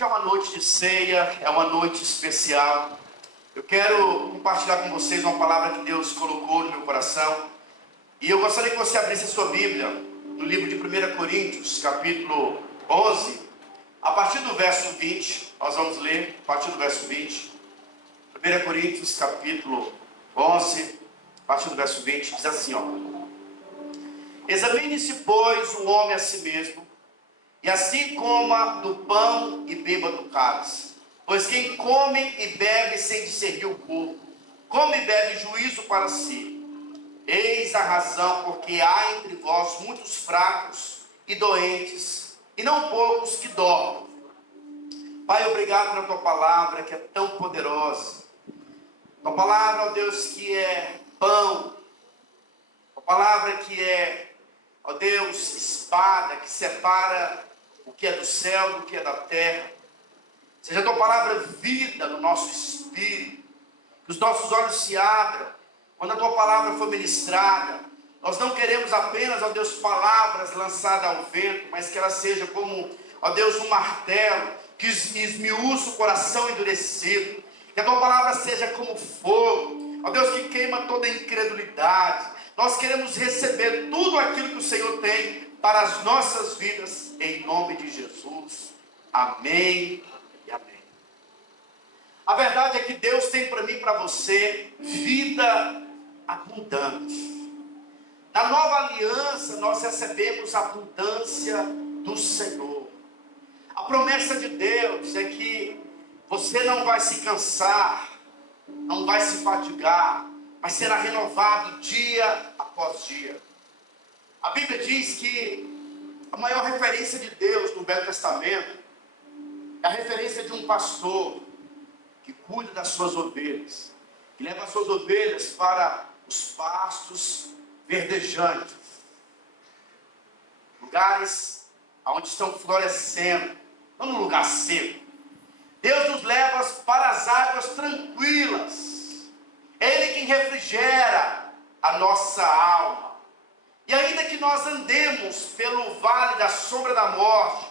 hoje é uma noite de ceia, é uma noite especial. Eu quero compartilhar com vocês uma palavra que Deus colocou no meu coração. E eu gostaria que você abrisse a sua Bíblia no livro de 1 Coríntios, capítulo 11, a partir do verso 20. Nós vamos ler a partir do verso 20. 1 Coríntios, capítulo 11, a partir do verso 20, diz assim, ó: Examine-se, pois, o homem a si mesmo, e assim coma do pão e beba do cálice. Pois quem come e bebe sem discernir o corpo, come e bebe juízo para si. Eis a razão porque há entre vós muitos fracos e doentes, e não poucos que dormem. Pai, obrigado pela tua palavra que é tão poderosa. Tua palavra, ó Deus, que é pão. Tua palavra que é, ó Deus, espada que separa o que é do céu do que é da terra. Seja a tua palavra vida no nosso espírito, que os nossos olhos se abram quando a tua palavra for ministrada. Nós não queremos apenas, ó Deus, palavras lançadas ao vento, mas que ela seja como, ó Deus, um martelo que esmiuça o coração endurecido. Que a tua palavra seja como fogo, ó Deus, que queima toda a incredulidade. Nós queremos receber tudo aquilo que o Senhor tem para as nossas vidas, em nome de Jesus. Amém e amém. A verdade é que Deus tem para mim e para você vida abundante. Na nova aliança nós recebemos a abundância do Senhor. A promessa de Deus é que você não vai se cansar, não vai se fadigar, mas será renovado dia após dia. A Bíblia diz que a maior referência de Deus no Velho Testamento é a referência de um pastor que cuida das suas ovelhas, que leva as suas ovelhas para os pastos verdejantes, lugares onde estão florescendo, não num lugar seco. Deus nos leva para as águas tranquilas. É Ele quem refrigera a nossa alma. E ainda que nós andemos pelo vale da sombra da morte,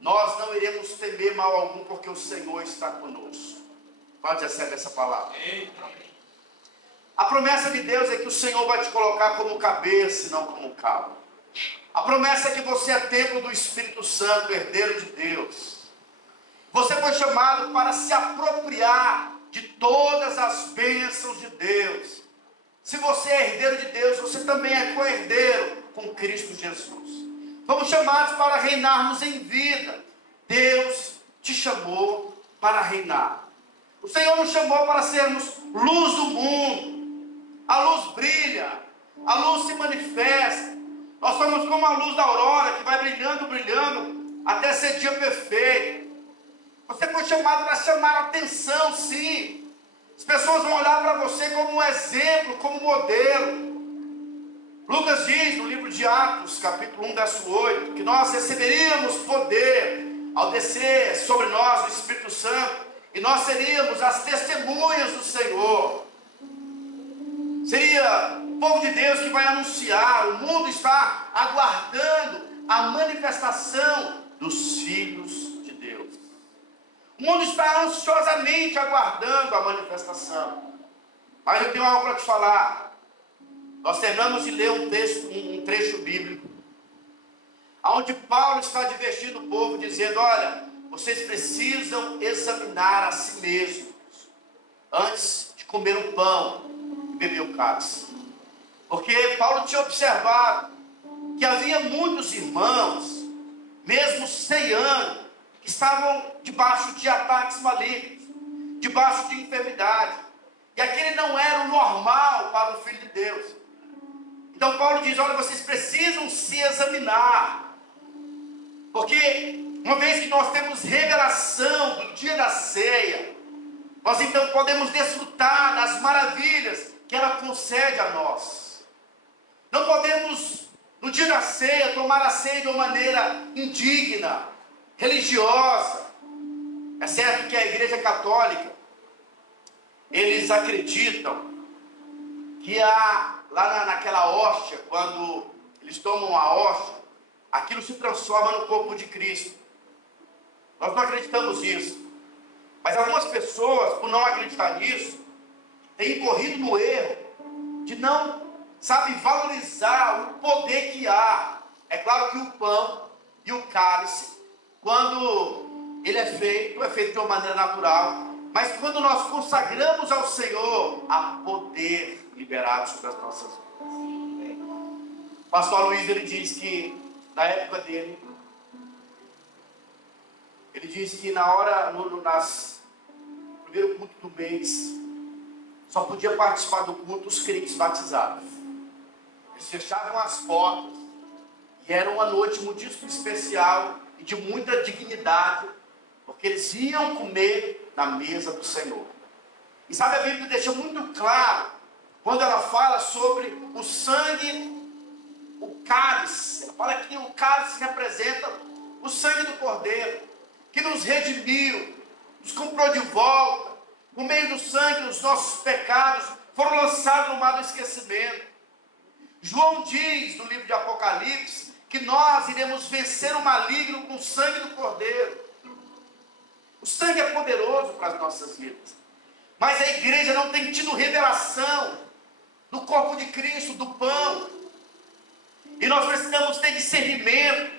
nós não iremos temer mal algum, porque o Senhor está conosco. Pode receber essa palavra. A promessa de Deus é que o Senhor vai te colocar como cabeça e não como cabo. A promessa é que você é templo do Espírito Santo, herdeiro de Deus. Você foi chamado para se apropriar de todas as bênçãos de Deus. Se você é herdeiro de Deus, você também é co-herdeiro com Cristo Jesus. Fomos chamados para reinarmos em vida. Deus te chamou para reinar. O Senhor nos chamou para sermos luz do mundo. A luz brilha, a luz se manifesta. Nós somos como a luz da aurora que vai brilhando, brilhando, até ser dia perfeito. Você foi chamado para chamar a atenção, sim. As pessoas vão olhar para você como um exemplo, como modelo. Lucas diz no livro de Atos, capítulo 1, verso 8, que nós receberíamos poder ao descer sobre nós o Espírito Santo, e nós seríamos as testemunhas do Senhor. Seria o povo de Deus que vai anunciar. O mundo está aguardando a manifestação dos filhos de Deus. O mundo está ansiosamente aguardando a manifestação. Mas eu tenho algo para te falar. Nós terminamos de ler um trecho bíblico, onde Paulo está advertindo o povo, dizendo: olha, vocês precisam examinar a si mesmos antes de comer o pão e beber o cálice. Porque Paulo tinha observado que havia muitos irmãos, mesmo ceiando, que estavam debaixo de ataques malignos, debaixo de enfermidade. E aquele não era o normal para o Filho de Deus. Então Paulo diz: olha, vocês precisam se examinar. Porque uma vez que nós temos revelação do dia da ceia, nós então podemos desfrutar das maravilhas que ela concede a nós. Não podemos, no dia da ceia, tomar a ceia de uma maneira indigna, religiosa. É certo que a Igreja Católica, eles acreditam que lá naquela hóstia, quando eles tomam a hóstia, aquilo se transforma no corpo de Cristo. Nós não acreditamos nisso. Mas algumas pessoas, por não acreditar nisso, têm incorrido no erro de não, sabe, valorizar o poder que há. É claro que o pão e o cálice, quando ele é feito de uma maneira natural. Mas quando nós consagramos ao Senhor, há poder liberado sobre as nossas vidas. O pastor Luiz, ele diz que, na época dele, ele diz que na hora, no primeiro culto do mês, só podia participar do culto os crentes batizados. Eles fechavam as portas, e era uma noite muitíssimo especial e de muita dignidade, porque eles iam comer na mesa do Senhor. E sabe, a Bíblia deixa muito claro, quando ela fala sobre o sangue, o cálice. Ela fala que o cálice representa o sangue do Cordeiro, que nos redimiu, nos comprou de volta. Por meio do sangue, os nossos pecados foram lançados no mar do esquecimento. João diz, no livro de Apocalipse, que nós iremos vencer o maligno com o sangue do Cordeiro. O sangue é poderoso para as nossas vidas. Mas a igreja não tem tido revelação do corpo de Cristo, do pão. E nós precisamos ter discernimento.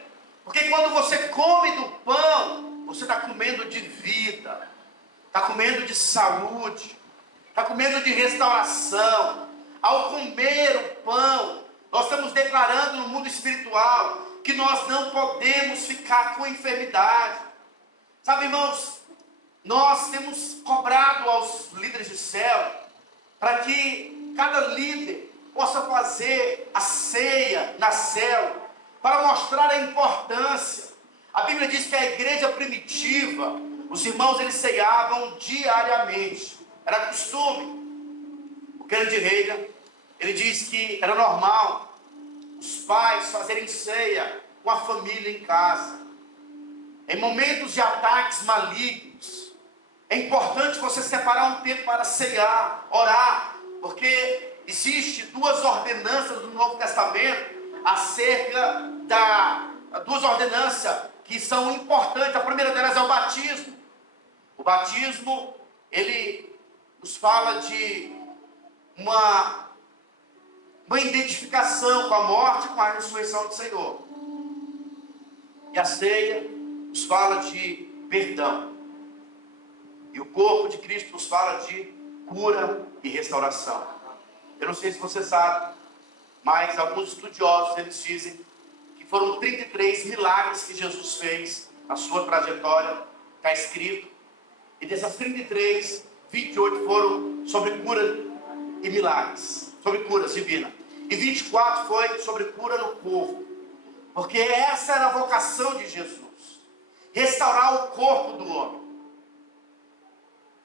Porque quando você come do pão, você está comendo de vida, está comendo de saúde, está comendo de restauração. Ao comer o pão, nós estamos declarando no mundo espiritual que nós não podemos ficar com enfermidade. Sabe, irmãos, nós temos cobrado aos líderes de célula para que cada líder possa fazer a ceia na célula, para mostrar a importância. A Bíblia diz que a igreja primitiva, os irmãos, eles ceiavam diariamente, era costume. O Kennedy Reagan, ele diz que era normal os pais fazerem ceia com a família em casa. Em momentos de ataques malignos, é importante você separar um tempo para ceiar, orar, porque existe duas ordenanças do Novo Testamento acerca duas ordenanças que são importantes. A primeira delas é o batismo. O batismo, ele nos fala de uma identificação com a morte e com a ressurreição do Senhor. E a ceia nos fala de perdão. E o corpo de Cristo nos fala de cura e restauração. Eu não sei se você sabe, mas alguns estudiosos, eles dizem que foram 33 milagres que Jesus fez na sua trajetória, está escrito. E dessas 33, 28 foram sobre cura e milagres, sobre curas divinas. E 24 foi sobre cura no corpo. Porque essa era a vocação de Jesus, restaurar o corpo do homem.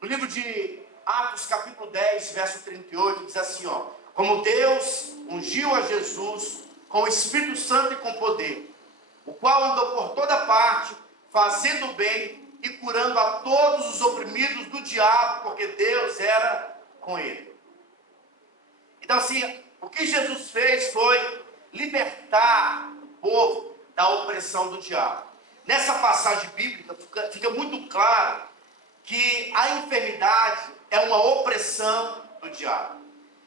No livro de Atos, capítulo 10, verso 38, diz assim, ó: como Deus ungiu a Jesus com o Espírito Santo e com poder, o qual andou por toda parte, fazendo bem e curando a todos os oprimidos do diabo, porque Deus era com ele. Então, assim, o que Jesus fez foi libertar o povo da opressão do diabo. Nessa passagem bíblica fica muito claro que a enfermidade é uma opressão do diabo.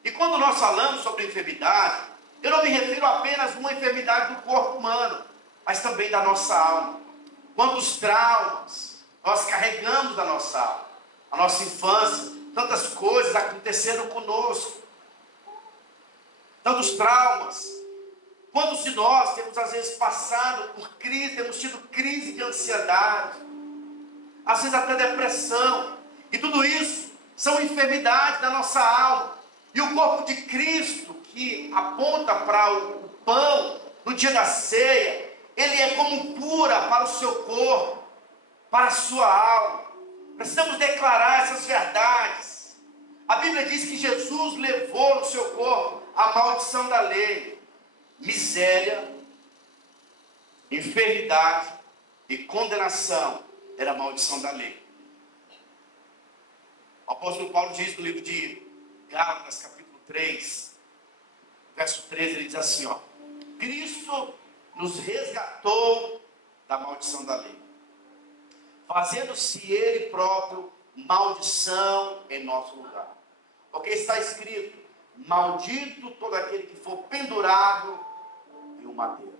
E quando nós falamos sobre enfermidade, eu não me refiro apenas a uma enfermidade do corpo humano, mas também da nossa alma. Quantos traumas nós carregamos da nossa alma, a nossa infância, tantas coisas aconteceram conosco, tantos traumas. Quantos de nós temos às vezes passado por crise, temos tido crise de ansiedade, às vezes até depressão, e tudo isso são enfermidades da nossa alma. E o corpo de Cristo, que aponta para o pão no dia da ceia, ele é como cura para o seu corpo, para a sua alma. Precisamos declarar essas verdades. A Bíblia diz que Jesus levou no seu corpo a maldição da lei, miséria, enfermidade e condenação. Era a maldição da lei. O apóstolo Paulo diz no livro de Gálatas, capítulo 3, verso 13, ele diz assim, ó: Cristo nos resgatou da maldição da lei, fazendo-se ele próprio maldição em nosso lugar. Porque está escrito: maldito todo aquele que for pendurado em um madeiro.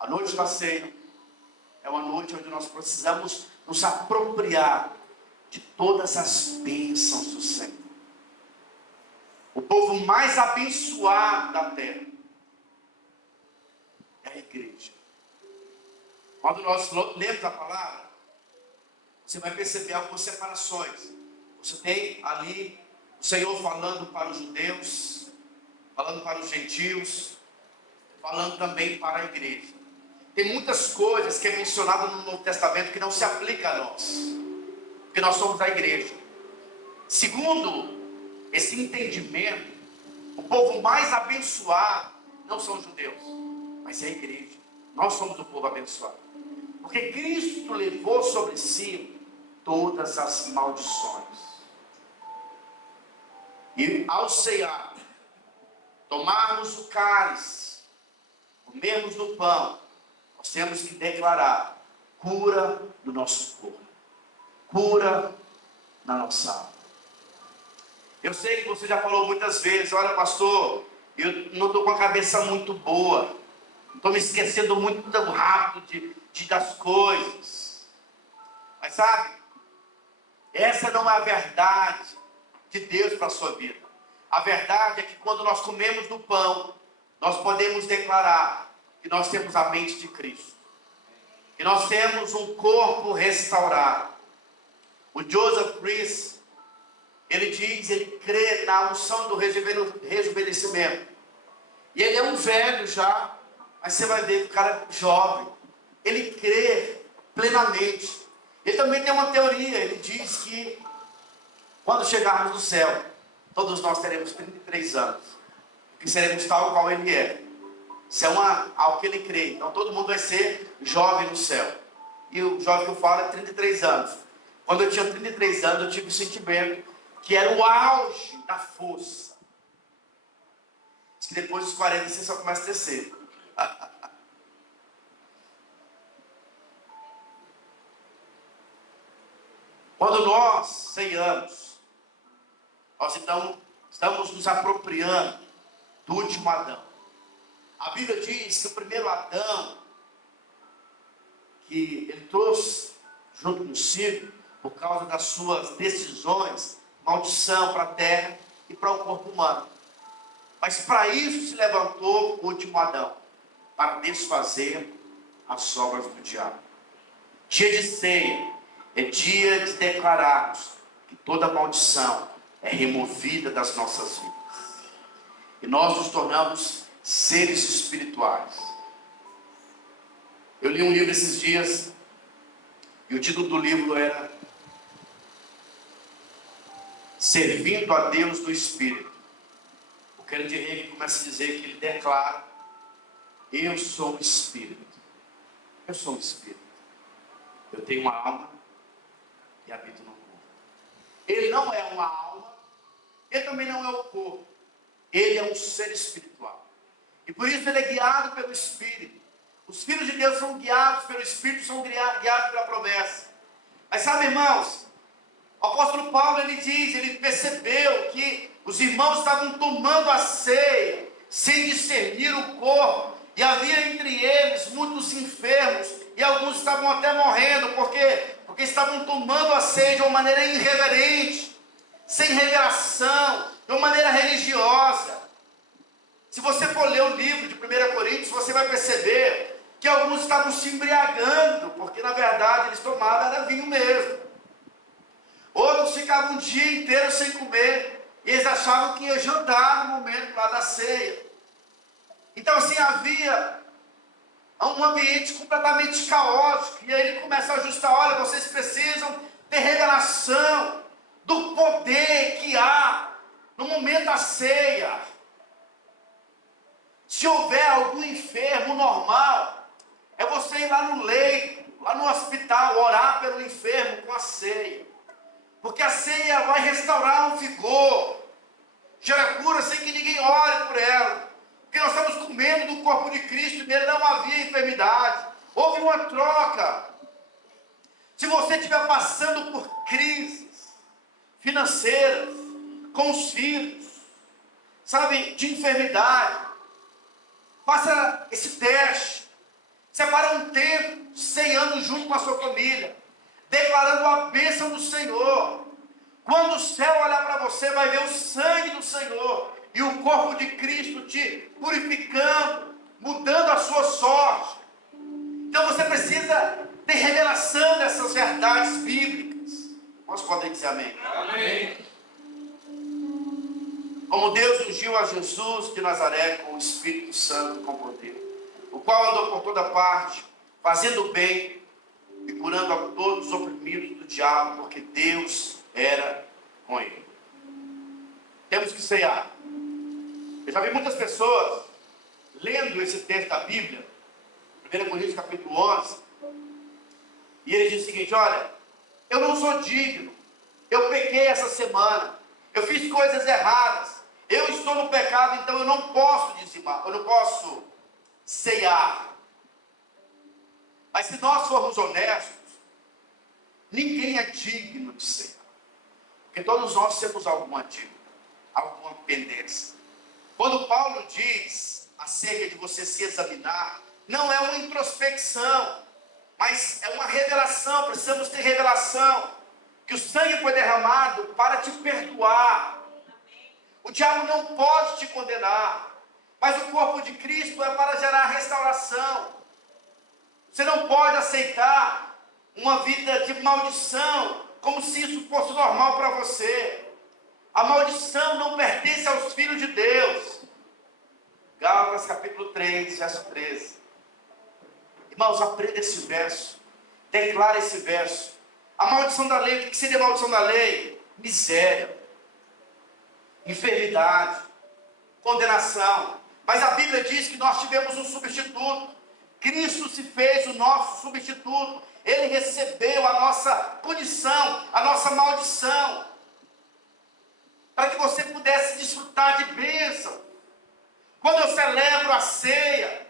A noite da ceia é uma noite onde nós precisamos nos apropriar de todas as bênçãos do Senhor. O povo mais abençoado da terra é a igreja. Quando nós lemos a palavra, você vai perceber algumas separações. Você tem ali o Senhor falando para os judeus, falando para os gentios, falando também para a igreja. Tem muitas coisas que é mencionado no Novo Testamento que não se aplica a nós, porque nós somos a igreja. Segundo esse entendimento, o povo mais abençoado não são os judeus, mas é a igreja. Nós somos o povo abençoado, porque Cristo levou sobre si todas as maldições. E ao ceiar, tomarmos o cálice, comermos do pão, nós temos que declarar cura no nosso corpo, cura na nossa alma. Eu sei que você já falou muitas vezes: olha, pastor, eu não estou com a cabeça muito boa, estou me esquecendo muito tão rápido das coisas. Mas sabe, essa não é a verdade de Deus para a sua vida. A verdade é que quando nós comemos do pão, nós podemos declarar que nós temos a mente de Cristo, que nós temos um corpo restaurado. O Joseph Priest, ele diz, ele crê na unção do rejuvenescimento. E ele é um velho já, mas você vai ver que o cara é jovem. Ele crê plenamente. Ele também tem uma teoria, ele diz que quando chegarmos no céu, todos nós teremos 33 anos, que seremos tal qual ele é. Isso é algo que ele crê. Então todo mundo vai ser jovem no céu. E o jovem que eu falo é 33 anos. Quando eu tinha 33 anos, eu tive o sentimento que era o auge da força. Diz que depois dos 40 você só começa a descer. Quando nós ceiamos, nós então estamos nos apropriando do último Adão. A Bíblia diz que o primeiro Adão, que ele trouxe junto consigo, por causa das suas decisões, maldição para a terra e para o corpo humano. Mas para isso se levantou o último Adão, para desfazer as obras do diabo. Dia de ceia é dia de declararmos que toda maldição é removida das nossas vidas. E nós nos tornamos seres espirituais. Eu li um livro esses dias, e o título do livro era Servindo a Deus do Espírito. O Kennedy Hagin começa a dizer que ele declara: eu sou um espírito. Eu sou um espírito. Eu tenho uma alma e habito no corpo. Ele não é uma alma, ele também não é o corpo. Ele é um ser espiritual. E por isso ele é guiado pelo Espírito. Os filhos de Deus são guiados pelo Espírito, são guiados pela promessa. Mas sabe, irmãos, o apóstolo Paulo, ele diz, ele percebeu que os irmãos estavam tomando a ceia sem discernir o corpo, e havia entre eles muitos enfermos, e alguns estavam até morrendo, porque estavam tomando a ceia de uma maneira irreverente, sem revelação, de uma maneira religiosa. Se você for ler o livro de 1 Coríntios, você vai perceber que alguns estavam se embriagando, porque na verdade eles tomavam era vinho mesmo. Outros ficavam um dia inteiro sem comer, e eles achavam que ia jantar no momento lá da ceia. Então assim, havia um ambiente completamente caótico, e aí ele começa a ajustar: olha, vocês precisam ter revelação do poder que há no momento da ceia. Se houver algum enfermo normal, é você ir lá no leito, lá no hospital, orar pelo enfermo com a ceia. Porque a ceia vai restaurar um vigor, gera cura sem que ninguém ore por ela. Porque nós estamos comendo do corpo de Cristo, e nele não havia enfermidade. Houve uma troca Se você estiver passando por crises financeiras, com os filhos, sabe, de enfermidade, faça esse teste. Separa um tempo, ceando junto com a sua família, declarando a bênção do Senhor. Quando o céu olhar para você, vai ver o sangue do Senhor e o corpo de Cristo te purificando, mudando a sua sorte. Então você precisa ter revelação dessas verdades bíblicas. Nós podemos dizer amém? Amém. Como Deus ungiu a Jesus de Nazaré com o Espírito Santo e com poder, o qual andou por toda parte, fazendo bem e curando a todos os oprimidos do diabo, porque Deus era com ele. Temos que ceiar. Eu já vi muitas pessoas lendo esse texto da Bíblia, 1 Coríntios capítulo 11, e ele diz o seguinte: olha, eu não sou digno, eu pequei essa semana, eu fiz coisas erradas, eu estou no pecado, então eu não posso dizimar, eu não posso ceiar. Mas se nós formos honestos, ninguém é digno de ceiar, porque todos nós temos alguma dívida, alguma pendência. Quando Paulo diz acerca de você se examinar, não é uma introspecção, mas é uma revelação. Precisamos ter revelação que o sangue foi derramado para te perdoar. O diabo não pode te condenar, mas o corpo de Cristo é para gerar restauração. Você não pode aceitar uma vida de maldição, como se isso fosse normal para você. A maldição não pertence aos filhos de Deus. Gálatas capítulo 3, verso 13. Irmãos, aprenda esse verso, declara esse verso. A maldição da lei, o que seria a maldição da lei? Miséria, enfermidade, condenação. Mas a Bíblia diz que nós tivemos um substituto. Cristo se fez o nosso substituto. Ele recebeu a nossa punição, a nossa maldição, para que você pudesse desfrutar de bênção. Quando eu celebro a ceia,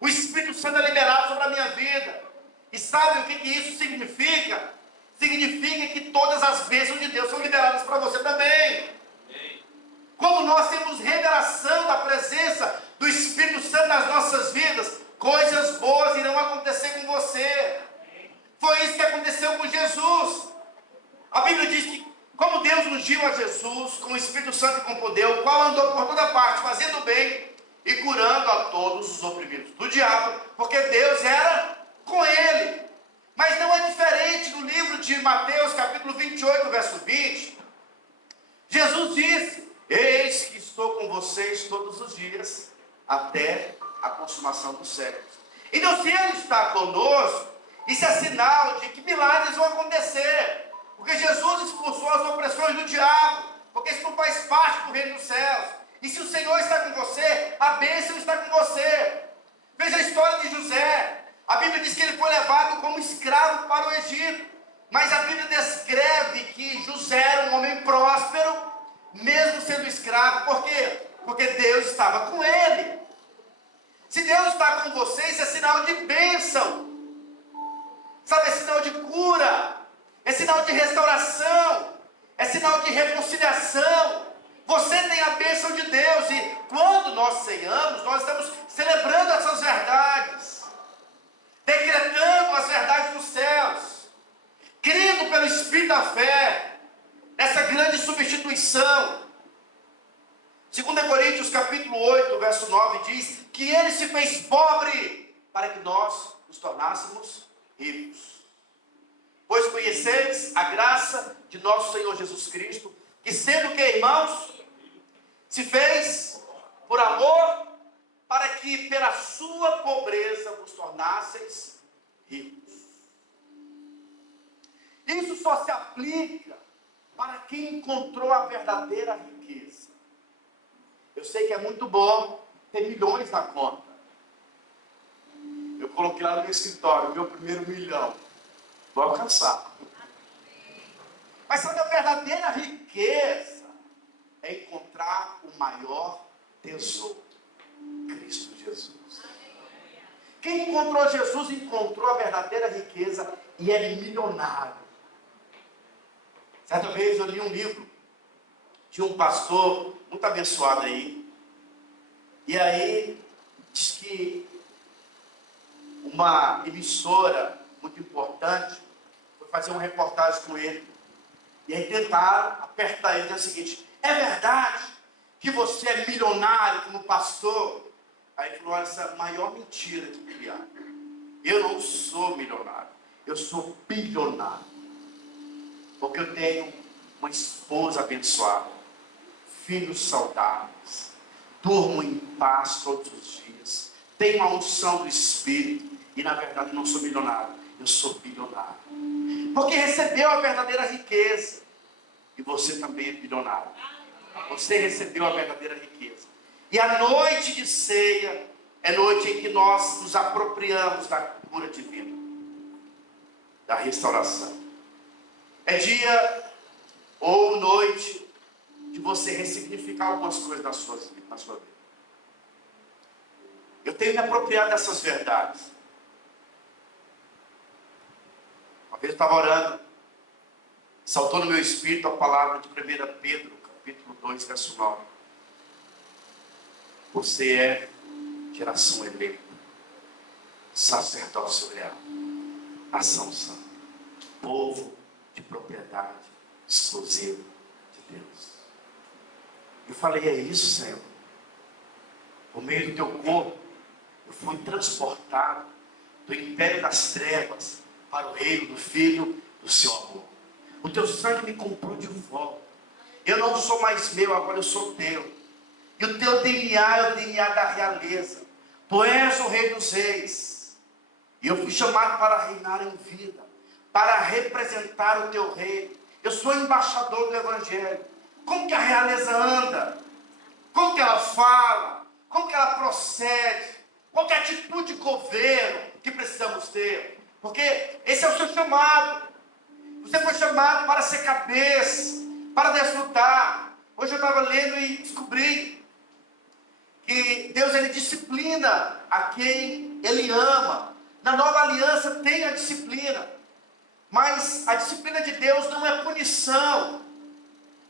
o Espírito Santo é liberado sobre a minha vida. E sabe o que isso significa? Significa que todas as bênçãos de Deus são liberadas para você também. Como nós temos revelação da presença do Espírito Santo nas nossas vidas, coisas boas irão acontecer com você. Foi isso que aconteceu com Jesus. A Bíblia diz que como Deus ungiu a Jesus com o Espírito Santo e com poder, o qual andou por toda parte, fazendo bem e curando a todos os oprimidos do diabo, porque Deus era com ele. Mas não é diferente no livro de Mateus, capítulo 28, verso 20. Jesus disse: eis que estou com vocês todos os dias, até a consumação dos séculos. Então, se Ele está conosco, isso é sinal de que milagres vão acontecer. Porque Jesus expulsou as opressões do diabo, porque isso não faz parte do reino dos céus. E se o Senhor está com você, a bênção está com você. Veja a história de José. A Bíblia diz que ele foi levado como escravo para o Egito. Mas a Bíblia descreve que José era um homem próspero, mesmo sendo escravo. Por quê? Porque Deus estava com ele. Se Deus está com você, isso é sinal de bênção. Sabe, é sinal de cura. É sinal de restauração, é sinal de reconciliação. Você tem a bênção de Deus, e quando nós ceiamos, nós estamos celebrando essas verdades, decretando as verdades dos céus, crendo pelo Espírito da fé, nessa grande substituição. 2 Coríntios capítulo 8, verso 9 diz que Ele se fez pobre para que nós nos tornássemos ricos. Pois conheceis a graça de nosso Senhor Jesus Cristo, que sendo que, irmãos, se fez por amor, para que pela sua pobreza vos tornasseis ricos. Isso só se aplica para quem encontrou a verdadeira riqueza. Eu sei que é muito bom ter milhões na conta. Eu coloquei lá no meu escritório, meu primeiro milhão. Vou alcançar. Mas sabe, a verdadeira riqueza é encontrar o maior tesouro, Cristo Jesus. Quem encontrou Jesus encontrou a verdadeira riqueza e é milionário. Certa vez eu li um livro de um pastor muito abençoado aí. E aí diz que uma emissora muito importante foi fazer uma reportagem com ele. E aí tentaram apertar ele e dizer o seguinte: é verdade que você é milionário como pastor? Aí ele falou: olha, essa é a maior mentira que criaram. Eu não sou milionário, eu sou bilionário. Porque eu tenho uma esposa abençoada, filhos saudáveis, durmo em paz todos os dias, tenho a unção do Espírito, e na verdade não sou milionário, eu sou bilionário. Porque recebeu a verdadeira riqueza, e você também é bilionário. Você recebeu a verdadeira riqueza. E a noite de ceia é noite em que nós nos apropriamos da cura divina, da restauração. É dia ou noite de você ressignificar algumas coisas na sua vida. Eu tenho me apropriado dessas verdades. Uma vez eu estava orando, saltou no meu espírito a palavra de 1 Pedro, capítulo 2, verso 9. Você é geração eleita, sacerdócio real, nação santa, povo de propriedade exclusiva de Deus. Eu falei: é isso, Senhor. Por meio do teu corpo, eu fui transportado do império das trevas para o reino do Filho do seu amor. O teu sangue me comprou de volta. Eu não sou mais meu, agora eu sou teu. E o teu DNA é o DNA da realeza. Tu és o Rei dos Reis. E eu fui chamado para reinar em vida, para representar o teu reino. Eu sou embaixador do Evangelho. Como que a realeza anda? Como que ela fala? Como que ela procede? Qual que é a atitude de governo que precisamos ter? Porque esse é o seu chamado. Você foi chamado para ser cabeça, para desfrutar. Hoje eu estava lendo e descobri que Deus, ele disciplina a quem ele ama. Na nova aliança tem a disciplina, mas a disciplina de Deus não é punição.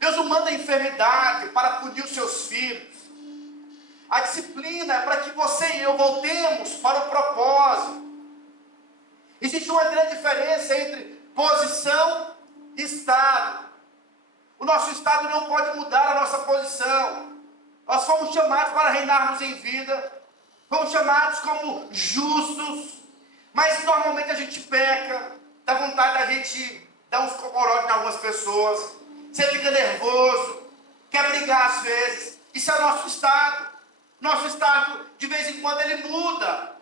Deus não manda enfermidade para punir os seus filhos. A disciplina é para que você e eu voltemos para o propósito. Existe uma grande diferença entre posição e estado. O nosso estado não pode mudar a nossa posição. Nós fomos chamados para reinarmos em vida, fomos chamados como justos, mas normalmente a gente peca, dá vontade da gente dar uns cocorotes em algumas pessoas, você fica nervoso, quer brigar às vezes. Isso é o nosso estado. Nosso estado, de vez em quando, ele muda,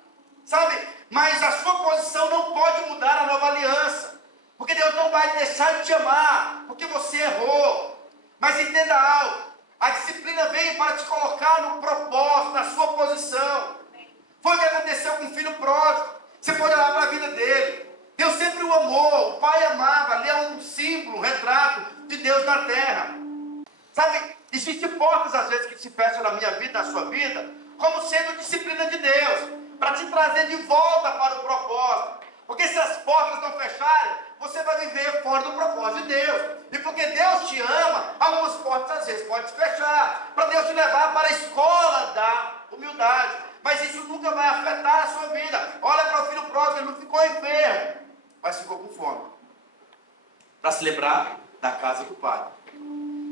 sabe? Mas a sua posição não pode mudar a nova aliança, porque Deus não vai deixar de te amar, porque você errou. Mas entenda algo: a disciplina veio para te colocar no propósito, na sua posição. Foi o que aconteceu com o filho pródigo. Você pode olhar para a vida dele. Deus sempre o amou, o pai amava. Ali é um símbolo, um retrato de Deus na terra. Sabe, existem portas às vezes que se fecham na minha vida, na sua vida, como sendo disciplina de Deus, para te trazer de volta para o propósito. Porque se as portas não fecharem, você vai viver fora do propósito de Deus. E porque Deus te ama, algumas portas às vezes podem se fechar, para Deus te levar para a escola da humildade. Mas isso nunca vai afetar a sua vida. Olha para o filho pródigo, ele não ficou enfermo, mas ficou com fome. Para se lembrar da casa do pai.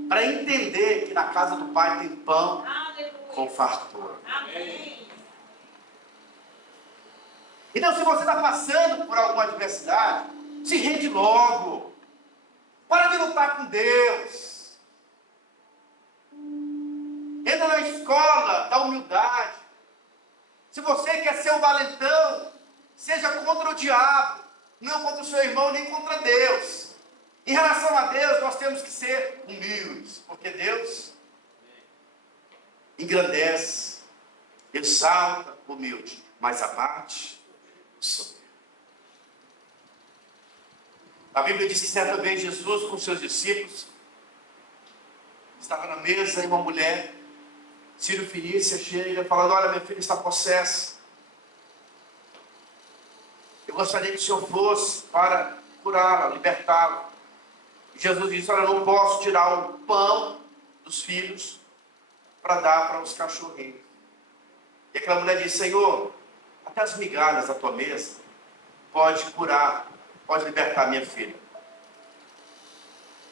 Para entender que na casa do pai tem pão com fartura. Amém. Então, se você está passando por alguma adversidade, se rende logo. Para de lutar com Deus. Entra na escola da humildade. Se você quer ser um valentão, seja contra o diabo, não contra o seu irmão, nem contra Deus. Em relação a Deus, nós temos que ser humildes, porque Deus engrandece, exalta o humilde, mas abate o soberbo. A Bíblia diz que certa vez Jesus com seus discípulos estava na mesa e uma mulher Sírio-Fenícia chega falando: olha, minha filha está possessa. eu gostaria que o Senhor fosse para curá-la, libertá-la. Jesus disse: olha, eu não posso tirar o pão dos filhos para dar para os cachorrinhos. E aquela mulher disse: Senhor, até as migalhas da tua mesa pode curar, pode libertar minha filha.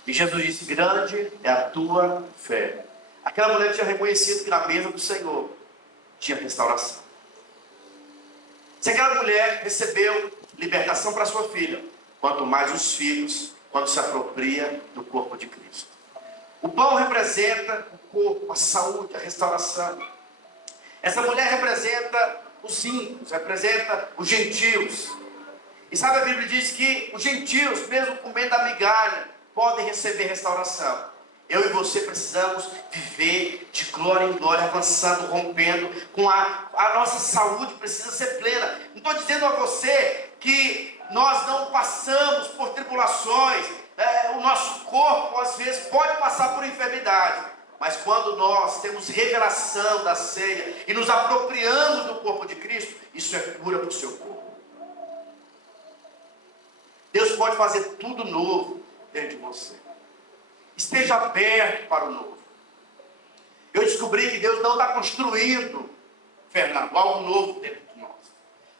E Jesus disse: grande é a tua fé. Aquela mulher tinha reconhecido que na mesa do Senhor tinha restauração. Se aquela mulher recebeu libertação para sua filha, quanto mais os filhos, quando se apropria do corpo de Cristo. O pão representa o corpo, a saúde, a restauração. Essa mulher representa os ímpios, representa os gentios. E sabe, a Bíblia diz que os gentios, mesmo comendo a migalha, podem receber restauração. Eu e você precisamos viver de glória em glória, avançando, rompendo, com a nossa saúde precisa ser plena. Não estou dizendo a você que nós não passamos por tribulações, o nosso corpo às vezes pode passar por enfermidade, mas quando nós temos revelação da ceia e nos apropriamos do corpo de Cristo, isso é cura para o seu corpo. Deus pode fazer tudo novo dentro de você. Esteja aberto para o novo. Eu descobri que Deus não está construindo, Fernando, algo novo dentro de nós.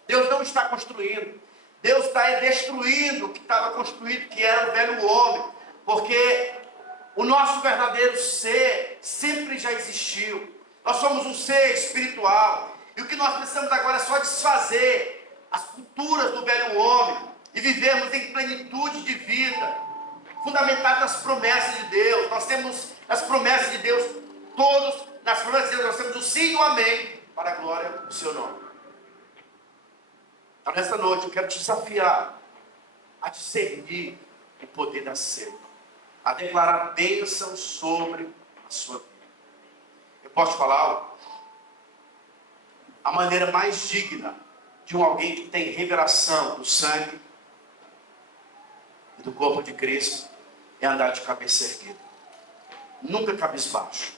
Deus não está construindo. Deus está destruindo o que estava construído, que era o velho homem. Porque o nosso verdadeiro ser sempre já existiu. Nós somos um ser espiritual. E o que nós precisamos agora é só desfazer as culturas do velho homem e vivermos em plenitude de vida, fundamentado nas promessas de Deus. Nós temos as promessas de Deus, todos nas promessas de Deus, nós temos o sim e o amém, para a glória do seu nome. Então, nesta noite, eu quero te desafiar a discernir o poder da ceia, a declarar bênção sobre a sua vida. Eu posso te falar algo? A maneira mais digna de alguém que tem revelação do sangue e do corpo de Cristo é andar de cabeça erguida, nunca cabisbaixo.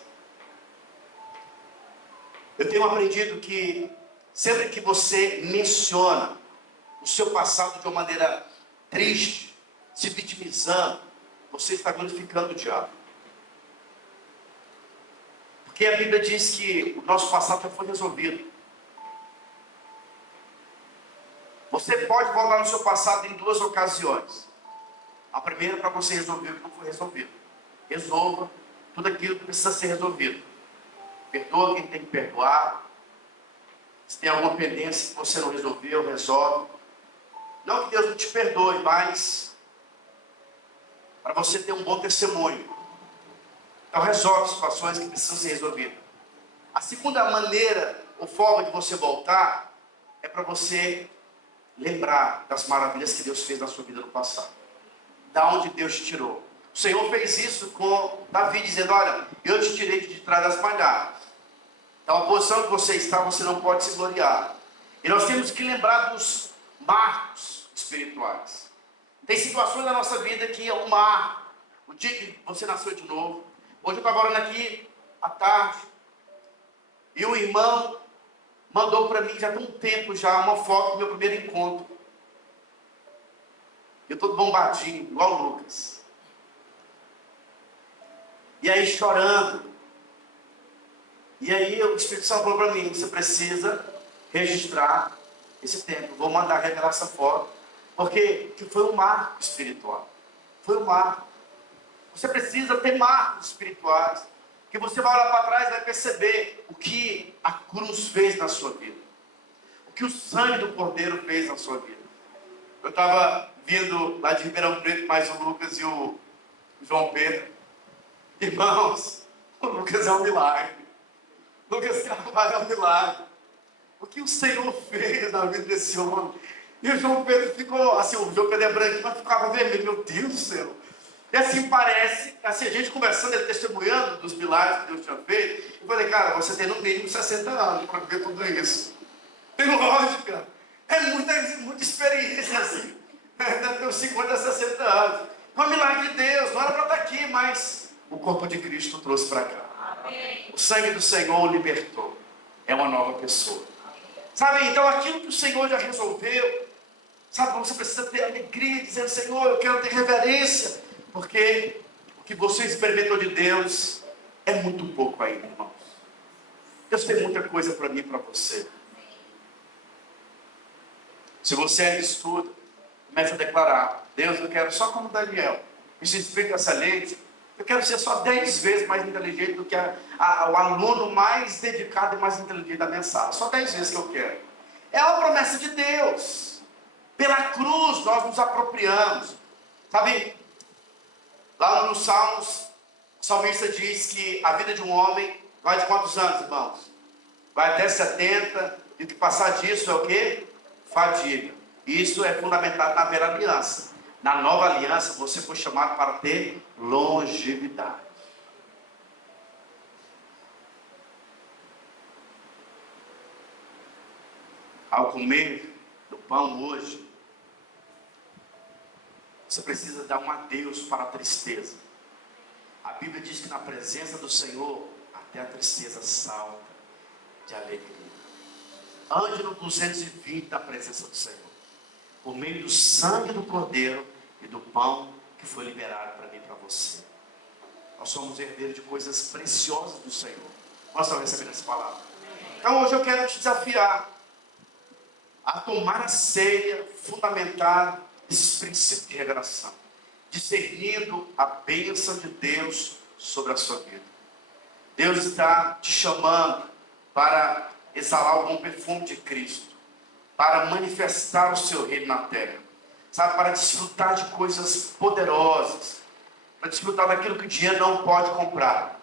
Eu tenho aprendido que sempre que você menciona o seu passado de uma maneira triste, se vitimizando, você está glorificando o diabo. Porque a Bíblia diz que o nosso passado já foi resolvido. Você pode voltar no seu passado em duas ocasiões. A primeira é para você resolver o que não foi resolvido. Resolva tudo aquilo que precisa ser resolvido. Perdoa quem tem que perdoar. Se tem alguma pendência que você não resolveu, resolve. Não que Deus não te perdoe, mas para você ter um bom testemunho. Então resolve situações que precisam ser resolvidas. A segunda maneira ou forma de você voltar é para você lembrar das maravilhas que Deus fez na sua vida no passado. Da onde Deus te tirou. O Senhor fez isso com Davi, dizendo: olha, eu te tirei de trás das malhadas. Então a posição que você está, você não pode se gloriar. E nós temos que lembrar dos marcos espirituais. Tem situações da nossa vida que é um marco. O dia que você nasceu de novo. Hoje eu estava orando aqui à tarde, e o irmão mandou para mim, já tem um tempo já, uma foto do meu primeiro encontro. Eu todo bombadinho, igual o Lucas. E aí chorando. E aí o Espírito Santo falou para mim: você precisa registrar esse tempo. Vou mandar revelar essa foto. Porque foi um marco espiritual. Foi um marco. Você precisa ter marcos espirituais. Que você vai olhar para trás e vai perceber o que a cruz fez na sua vida. O que o sangue do Cordeiro fez na sua vida. Eu estava vindo lá de Ribeirão Preto, mais o Lucas e o João Pedro. Irmãos, o Lucas é um milagre. O Lucas Carvalho é um milagre. O que o Senhor fez na vida desse homem. E o João Pedro ficou, assim, o João Pedro é branquinho, mas ficava vermelho. Meu Deus do céu. E assim parece, assim, a gente conversando, ele testemunhando dos milagres que Deus tinha feito. Eu falei: cara, você tem no mínimo 60 anos para ver tudo isso. Tem lógica. É muita experiência assim. Deve ter uns 50, 60 anos. É um milagre de Deus, não era para estar aqui, mas o corpo de Cristo trouxe para cá. Amém. O sangue do Senhor o libertou. É uma nova pessoa. Sabe, então aquilo que o Senhor já resolveu, Sabe, você precisa ter alegria, dizendo, Senhor, eu quero ter reverência, porque o que você experimentou de Deus é muito pouco ainda, irmãos. Deus tem muita coisa para mim e para você. Se você ainda estuda, comece a declarar, Deus, eu quero só como Daniel, me explica essa lei, eu quero ser só 10 vezes mais inteligente do que o aluno mais dedicado e mais inteligente da minha sala. Só 10 vezes que eu quero. É uma promessa de Deus. Pela cruz nós nos apropriamos. Sabe, lá nos Salmos, o salmista diz que a vida de um homem vai de quantos anos, irmãos? Vai até 70, e que passar disso é o quê? Fadiga. Isso é fundamentado na velha aliança. Na nova aliança, você foi chamado para ter longevidade. Ao comer do pão hoje, você precisa dar um adeus para a tristeza. A Bíblia diz que na presença do Senhor, até a tristeza salta de alegria. Ande no 220 da presença do Senhor, por meio do sangue do Cordeiro e do pão que foi liberado para mim e para você. Nós somos herdeiros de coisas preciosas do Senhor. Nós estamos recebendo essa palavra. Então hoje eu quero te desafiar a tomar a ceia fundamentada nesses princípios de revelação, discernindo a bênção de Deus sobre a sua vida. Deus está te chamando para exalar o bom perfume de Cristo, para manifestar o seu reino na terra, sabe, para desfrutar de coisas poderosas, para desfrutar daquilo que o dinheiro não pode comprar.